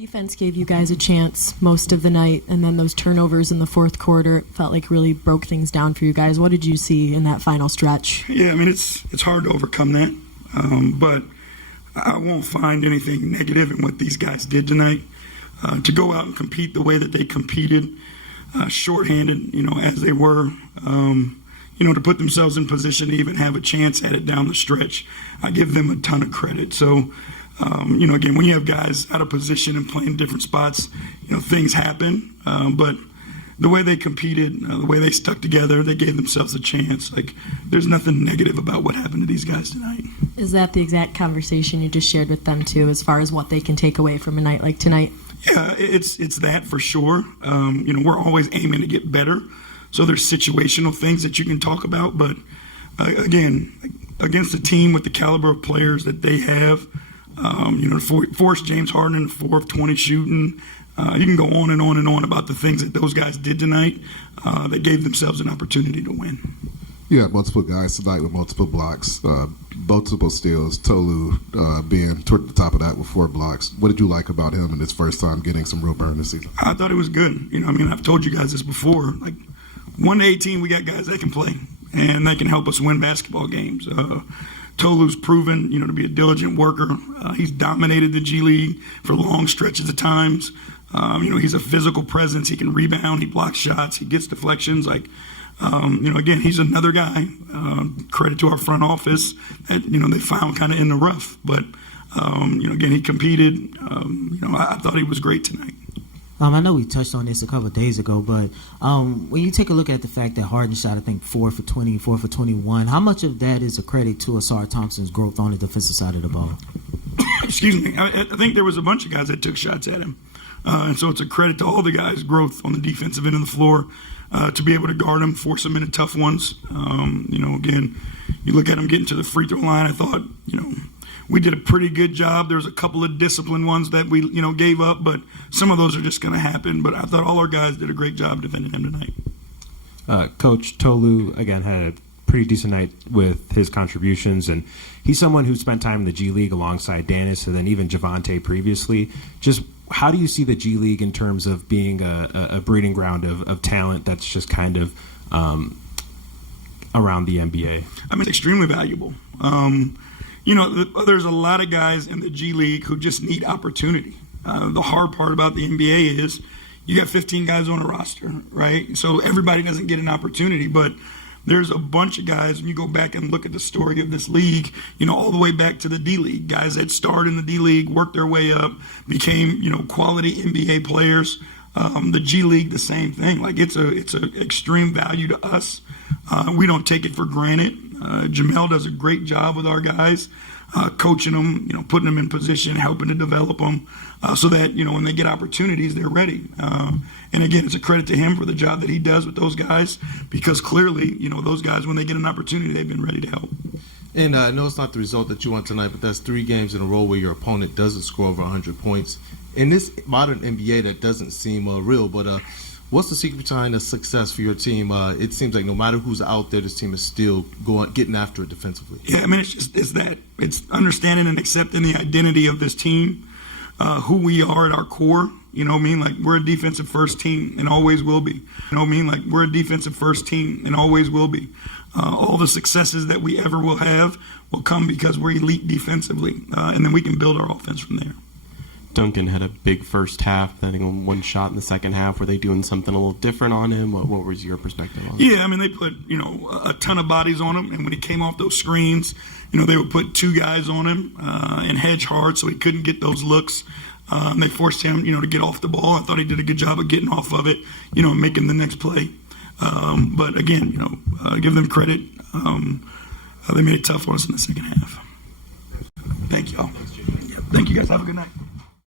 Defense gave you guys a chance most of the night, and then those turnovers in the fourth quarter felt like really broke things down for you guys. What did you see in that final stretch? Yeah, I mean, it's hard to overcome that, but I won't find anything negative in what these guys did tonight. To go out and compete the way that they competed, shorthanded, as they were, to put themselves in position to even have a chance at it down the stretch, I give them a ton of credit. So, again, when you have guys out of position and playing different spots, things happen. But the way they competed, the way they stuck together, they gave themselves a chance. Like, there's nothing negative about what happened to these guys tonight. Is that the exact conversation you just shared with them, too, as far as what they can take away from a night like tonight? Yeah, it's that for sure. We're always aiming to get better. So there's situational things that you can talk about. But, again, against a team with the caliber of players that they have, force James Harden in the 4 of 20 shooting. You can go on and on and on about the things that those guys did tonight that gave themselves an opportunity to win. You had multiple guys tonight with multiple blocks, multiple steals. Tolu being toward the top of that with 4 blocks. What did you like about him in his first time getting some real burn this season? I thought it was good. I've told you guys this before. Like 1 to 18, we got guys that can play and that can help us win basketball games. Tolu's proven, to be a diligent worker. He's dominated the G League for long stretches of times. He's a physical presence. He can rebound. He blocks shots. He gets deflections. Again, he's another guy. Credit to our front office that, they found kind of in the rough. But, again, he competed. I thought he was great tonight. I know we touched on this a couple of days ago, but when you take a look at the fact that Harden shot, I think, 4 for 20, 4 for 21, how much of that is a credit to Asar Thompson's growth on the defensive side of the ball? Excuse me. I think there was a bunch of guys that took shots at him. And so it's a credit to all the guys' growth on the defensive end of the floor to be able to guard him, force him into tough ones. Again, you look at him getting to the free throw line, I thought, we did a pretty good job. There's a couple of disciplined ones that we, gave up, but some of those are just going to happen. But I thought all our guys did a great job defending him tonight. Coach Tolu, again, had a pretty decent night with his contributions, and he's someone who spent time in the G League alongside Danis and then even Javante previously. Just how do you see the G League in terms of being a breeding ground of talent that's just kind of around the NBA? It's extremely valuable. There's a lot of guys in the G League who just need opportunity. The hard part about the NBA is you got 15 guys on a roster, right? So everybody doesn't get an opportunity, but there's a bunch of guys, when you go back and look at the story of this league, all the way back to the D-League, guys that started in the D-League, worked their way up, became, quality NBA players. The G League, the same thing. Like, it's a extreme value to us. We don't take it for granted. Jamel does a great job with our guys, coaching them, putting them in position, helping to develop them, so that, when they get opportunities, they're ready. And again, it's a credit to him for the job that he does with those guys, because clearly, those guys, when they get an opportunity, they've been ready to help. And I know it's not the result that you want tonight, but that's 3 games in a row where your opponent doesn't score over 100 points. In this modern NBA, that doesn't seem real, but what's the secret behind the success for your team? It seems like no matter who's out there, this team is still getting after it defensively. Yeah, it's understanding and accepting the identity of this team, who we are at our core. Like, we're a defensive first team and always will be. Like, we're a defensive first team and always will be. All the successes that we ever will have will come because we're elite defensively, and then we can build our offense from there. Duncan had a big first half, I think on 1 shot in the second half. Were they doing something a little different on him? What was your perspective on it? Yeah, they put, a ton of bodies on him, and when he came off those screens, they would put 2 guys on him and hedge hard so he couldn't get those looks. They forced him, to get off the ball. I thought he did a good job of getting off of it, and making the next play. But again, give them credit. They made it tough for us in the second half. Thank y'all. Thank you guys. Have a good night.